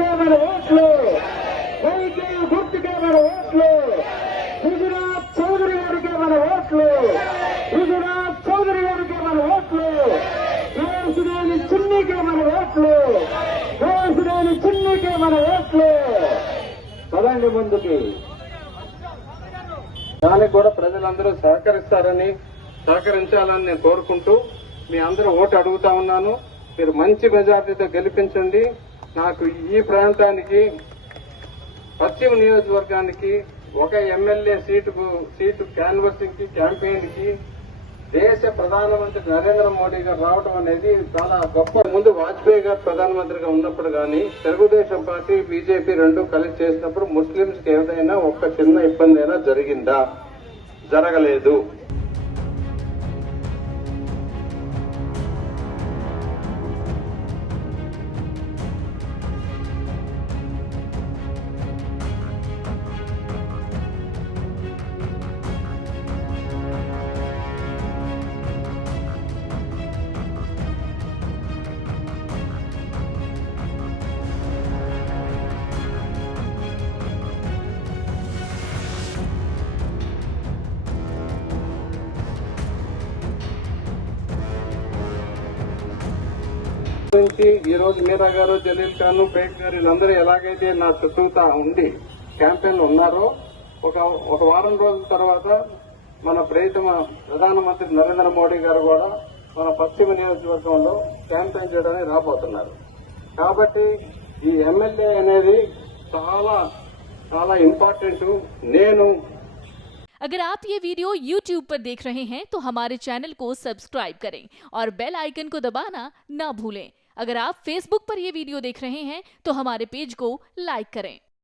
గుర్తుకే మన ఓట్లు, సైకిల్ గుర్తుకే మన ఓట్లు, గుజరాత్ చౌదరి గారికే మన ఓట్లు, గుజరాత్ చౌదరి గారికే మన ఓట్లు, కేసులేని చిన్నికే మన ఓట్లు, కేసులేని చిన్నికే మన ఓట్లు. పదండి ముందుకి. దానికి కూడా ప్రజలందరూ సహకరించాలని నేను కోరుకుంటూ మీ అందరూ ఓటు అడుగుతా ఉన్నాను. మీరు మంచి మెజార్టీతో గెలిపించండి. నాకు ఈ ప్రాంతానికి పశ్చిమ నియోజకవర్గానికి ఒక ఎమ్మెల్యే సీటు క్యాన్వర్సింగ్ కి క్యాంపెయిన్ కి దేశ ప్రధానమంత్రి నరేంద్ర మోడీ గారు రావడం అనేది చాలా గొప్ప. ముందు వాజ్పేయి గారు ప్రధానమంత్రిగా ఉన్నప్పుడు కానీ తెలుగుదేశం పార్టీ బీజేపీ రెండు కలిసి చేసినప్పుడు ముస్లింస్ కి ఏదైనా ఒక్క చిన్న ఇబ్బంది అయినా జరిగిందా? జరగలేదు. ఈ రోజు మీరా గారు, జలీల్ ఖాన్, పేట్ గారు వీళ్ళందరూ ఎలాగైతే నా చుట్టూతా ఉండి క్యాంపెయిన్ ఉన్నారో ఒక వారం రోజుల తర్వాత మన ప్రియతమ ప్రధానమంత్రి నరేంద్ర మోడీ గారు కూడా మన పశ్చిమ నియోజకవర్గంలో క్యాంపెయిన్ చేయడానికి రాబోతున్నారు. కాబట్టి ఈ ఎమ్మెల్యే అనేది చాలా చాలా ఇంపార్టెంట్. నేను अगर आप ये वीडियो YouTube पर देख रहे हैं तो हमारे चैनल को सब्सक्राइब करें और बेल आइकन को दबाना ना भूलें। अगर आप Facebook पर ये वीडियो देख रहे हैं तो हमारे पेज को लाइक करें।